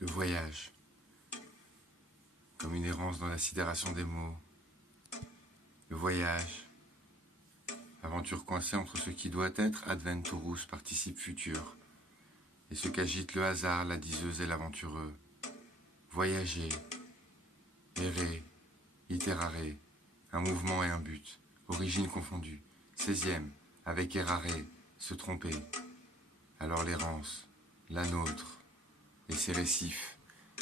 Le voyage, comme une errance dans la sidération des mots. Le voyage, aventure coincée entre ce qui doit être adventurus participe futur, et ce qu'agite le hasard, la diseuse et l'aventureux. Voyager, errer, iterare, un mouvement et un but, origine confondue, 16e, avec errare, se tromper. Alors l'errance, la nôtre, et ses récifs,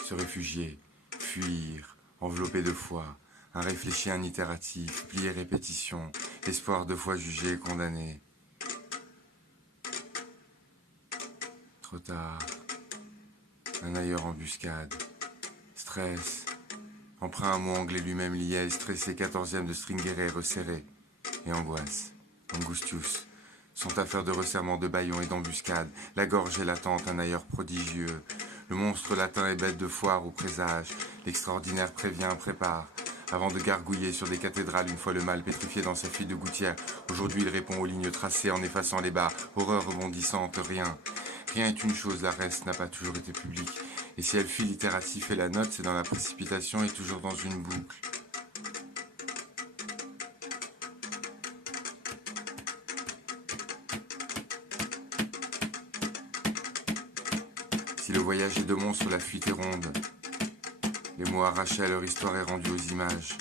se réfugier, fuir, enveloppé de foi, un réfléchi, un itératif, plié répétition, espoir de foi jugé et condamné. Trop tard, un ailleurs embuscade, stress, emprunt un mot anglais lui-même lié, stressé, 14e de stringere resserré, et angoisse, angustius, sont affaires de resserrement de bâillons et d'embuscade, la gorge est latente, un ailleurs prodigieux, le monstre latin est bête de foire ou présage, l'extraordinaire prévient, prépare, avant de gargouiller sur des cathédrales une fois le mal pétrifié dans sa file de gouttière. Aujourd'hui il répond aux lignes tracées en effaçant les barres, horreur rebondissante, rien. Rien est une chose, la reste n'a pas toujours été publique. Et si elle fut littératif et la note, c'est dans la précipitation et toujours dans une boucle. Si le voyage est de monstres, la fuite est ronde. Les mots arrachés à leur histoire est rendu aux images.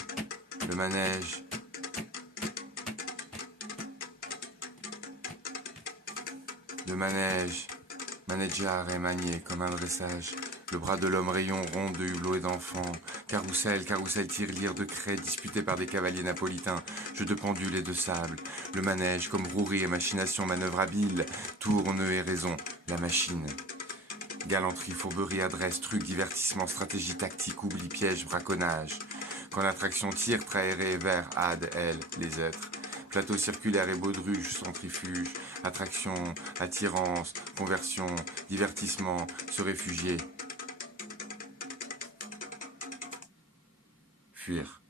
Le manège. Le manège. Manéjar est manié comme un dressage. Le bras de l'homme rayon rond de hublots et d'enfants. Carrousel, carrousel, tirelire de craie disputé par des cavaliers napolitains. Jeu de pendule et de sable. Le manège comme rouerie et machination, manœuvre habile. Tour, nœud et raison. La machine. Galanterie, fourberie, adresse, truc, divertissement, stratégie, tactique, oubli, piège, braconnage. Quand l'attraction tire, trahéré, vers, ad, elle, les êtres. Plateau circulaire et baudruche, centrifuge, attraction, attirance, conversion, divertissement, se réfugier. Fuir.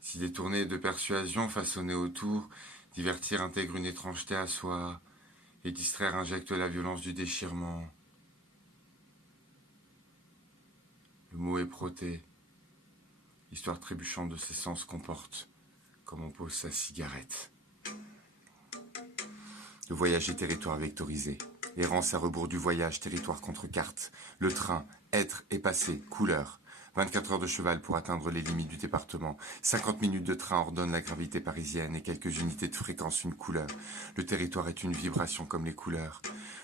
Si détourner de persuasion, façonner autour, divertir intègre une étrangeté à soi, et distraire injecte la violence du déchirement. Le mot est proté. L'histoire trébuchante de ses sens comporte, comme on pose sa cigarette. Le voyage est territoire vectorisé. Errance à rebours du voyage, territoire contre carte. Le train, être et passé, couleur. 24 heures de cheval pour atteindre les limites du département. 50 minutes de train ordonnent la gravité parisienne et quelques unités de fréquence, une couleur. Le territoire est une vibration comme les couleurs.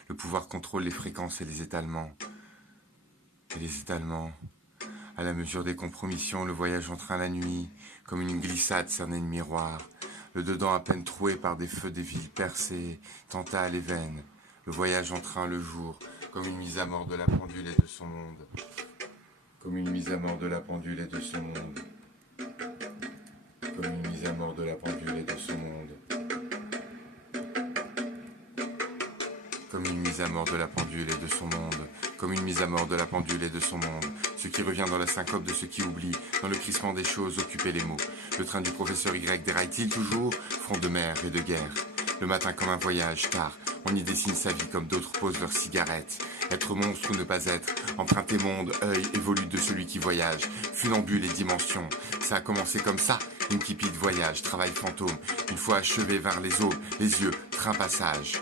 Le pouvoir contrôle les fréquences et les étalements. Et les étalements. À la mesure des compromissions, le voyage en train la nuit, comme une glissade cernée de miroir. Le dedans à peine troué par des feux des villes percées, tantales et vaines. Le voyage en train le jour, comme une mise à mort de la pendule et de son monde. Comme une mise à mort de la pendule et de son monde. Comme une mise à mort de la pendule et de son monde. Comme une mise à mort de la pendule et de son monde. Comme une mise à mort de la pendule et de son monde. Ce qui revient dans la syncope de ceux qui oublient, dans le crissement des choses, occuper les mots. Le train du professeur Y déraille-t-il toujours? Front de mer et de guerre. Le matin comme un voyage, tard, on y dessine sa vie comme d'autres posent leurs cigarettes. Être monstre ou ne pas être, emprunter monde, œil et volute de celui qui voyage. Funambule et dimension, ça a commencé comme ça. Incipit voyage, travail fantôme. Une fois achevé vers les eaux, les yeux, train passage.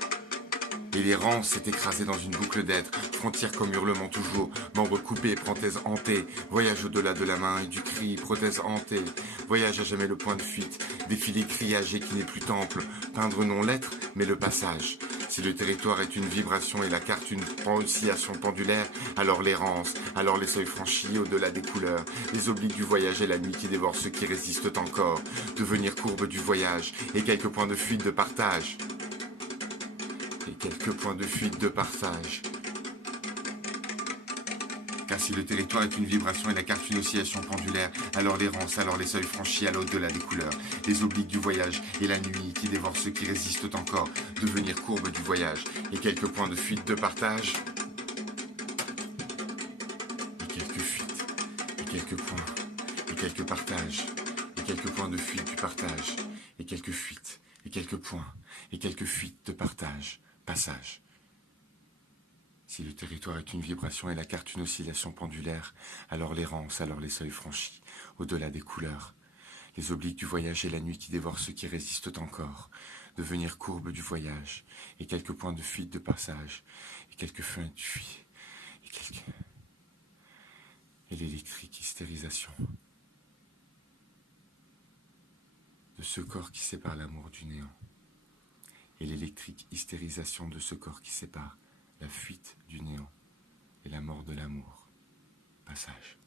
Et l'errance s'est écrasée dans une boucle d'être, frontière comme hurlement toujours, membres coupés, prothèse hantée, voyage au-delà de la main et du cri, prothèse hantée, voyage à jamais le point de fuite, défilé criagé qui n'est plus temple, peindre non l'être, mais le passage. Si le territoire est une vibration et la carte une oscillation pendulaire, alors l'errance, alors les seuils franchis au-delà des couleurs, les obliques du voyage et la nuit qui dévore ceux qui résistent encore, devenir courbe du voyage et quelques points de fuite de partage. Et quelques points de fuite de partage. Car si le territoire est une vibration et la carte une oscillation pendulaire, alors l'errance, alors les seuils franchis à l'au-delà des couleurs, les obliques du voyage et la nuit qui dévore ceux qui résistent encore, devenir courbe du voyage, et quelques points de fuite de partage, et quelques fuites, et quelques points, et quelques partages, et quelques points de fuite du partage, et quelques fuites, et quelques points, et quelques fuites de partage, passage. Si le territoire est une vibration et la carte une oscillation pendulaire, alors l'errance, alors les seuils franchis, au-delà des couleurs. Les obliques du voyage et la nuit qui dévorent ceux qui résistent encore. Devenir courbe du voyage, et quelques points de fuite de passage, et quelques feux de fuite, et l'électrique hystérisation de ce corps qui sépare l'amour du néant. Et l'électrique hystérisation de ce corps qui sépare la fuite du néant et la mort de l'amour. Passage.